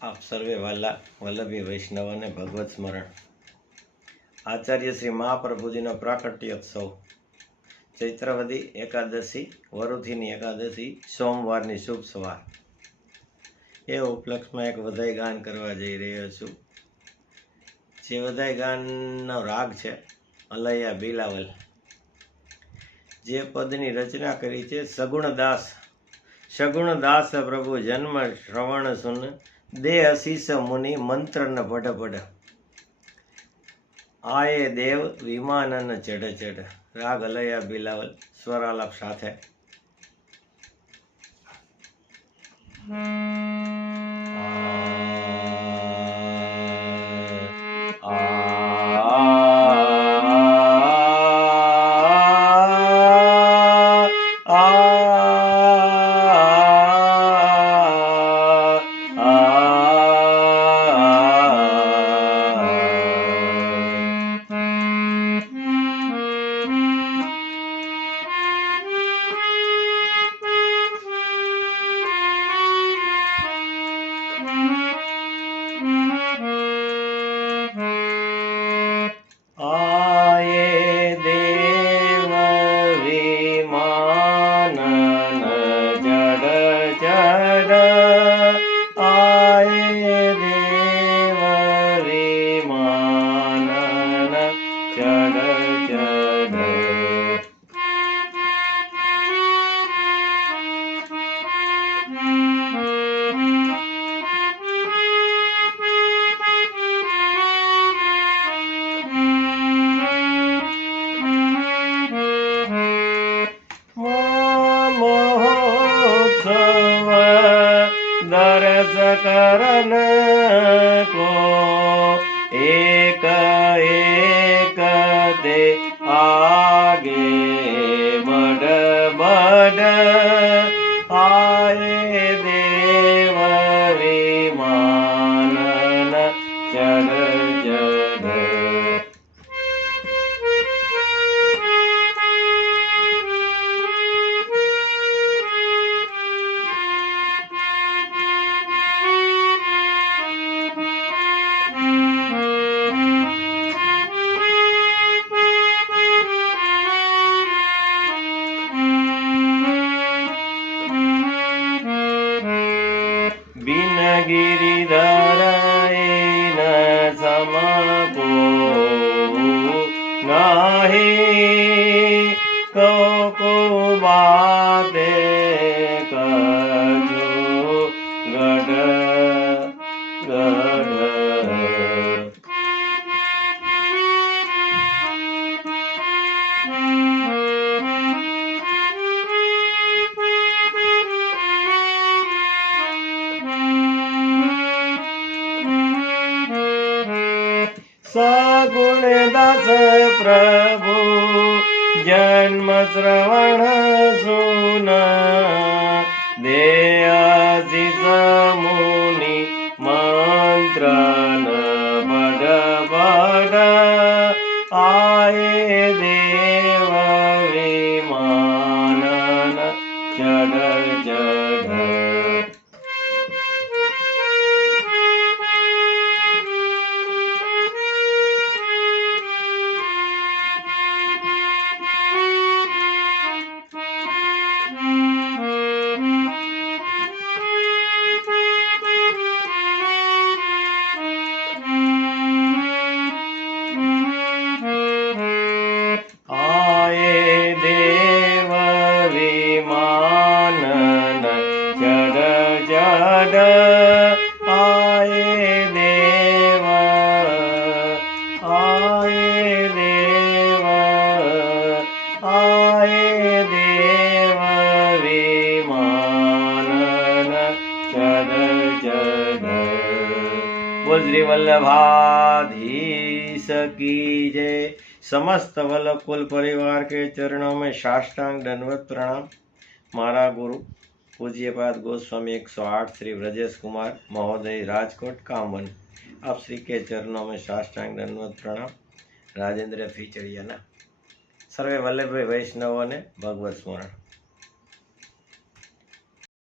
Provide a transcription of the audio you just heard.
आप सर्वे वाला वल्लभी वैष्णव ने भगवत स्मरण। आचार्य श्री महाप्रभुजी प्राकट्योत्सव चैत्रवदी एकादशी वरुथीनी एकादशी सोमवार शुभ सवार ए उपलक्ष्य में एक वधाई गान करवा जई रह्यो छुं। जे वधाई गान राग है अलैया बिलावल। जे पदनी रचना करी है सगुण दास प्रभु जन्म श्रवण सुन दे अशीष मुनि मंत्र न पढ़ पढ़ आए देव विमानन चढ़ चढ़। राग अलैया बिलावल स्वरालाप साथे। दरस करन को एक एक दे आगे बढ़ बढ़ आए देव विमानन चढ़ चढ़। बिन गिरिधर न समको नाही को बाते कछु गढ़ गढ़। सगुण दास प्रभु जन्म श्रवण सुन दे आशीष मुनि मंत्र न बढ़ बढ़ आए देव विमानन चढ़ चढ़। बोल श्री वल्लभाधीश की जय। समस्त वल्लभ कुल परिवार के चरणों में साष्टांग दंडवत प्रणाम। मारा गुरु पूज्यपाद गोस्वामी 108 श्री ब्रजेश कुमार महोदय राजकोट कामवन। आप श्री के चरणों में साष्टांग दंडवत प्रणाम। राजेंद्र फीचड़िया सर्वे वल्लभ वैष्णवों ने भगवत स्मरण।